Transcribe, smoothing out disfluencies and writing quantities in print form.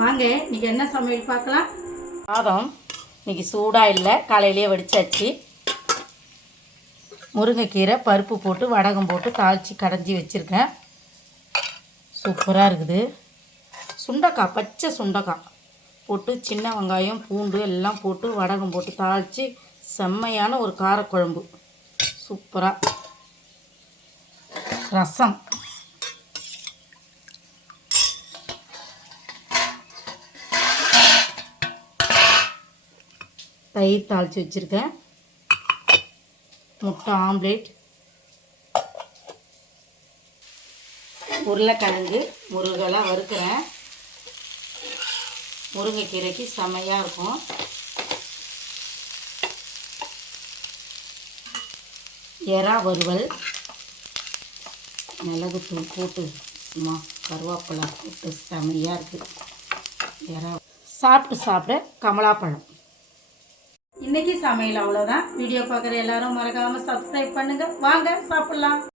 வாங்க இன்றைக்கி என்ன சமையல் பார்க்கலாம். சாதம் இன்றைக்கி சூடாக இல்லை, காலையிலேயே வடித்தாச்சு. முருங்கைக்கீரை பருப்பு போட்டு வடகம் போட்டு தாளித்து கடைஞ்சி வச்சுருக்கேன். சூப்பராக இருக்குது. சுண்டைக்காய், பச்சை சுண்டைக்காய் போட்டு சின்ன வெங்காயம் பூண்டு எல்லாம் போட்டு வடகம் போட்டு தாளித்து செம்மையான ஒரு காரக்குழம்பு. சூப்பராக. ரசம், தயிர் தாளித்து வச்சுருக்கேன். முட்டை ஆம்லேட், உருளைக்கிழங்கு முருகெல்லாம் வறுக்கிறேன். முருங்கைக்கீரைக்கு செமையாக இருக்கும். எறா வறுவல், மிளகுத்தூள் போட்டு சும்மா கருவேப்பிலை போட்டு செமையாக இருக்குது. எறா சாப்பிட கமலாப்பழம். இன்றைக்கி சமையல் அவ்வளோதான். வீடியோ பார்க்குற எல்லோரும் மறக்காமல் சப்ஸ்கிரைப் பண்ணுங்கள். வாங்க சாப்பிட்லாம்.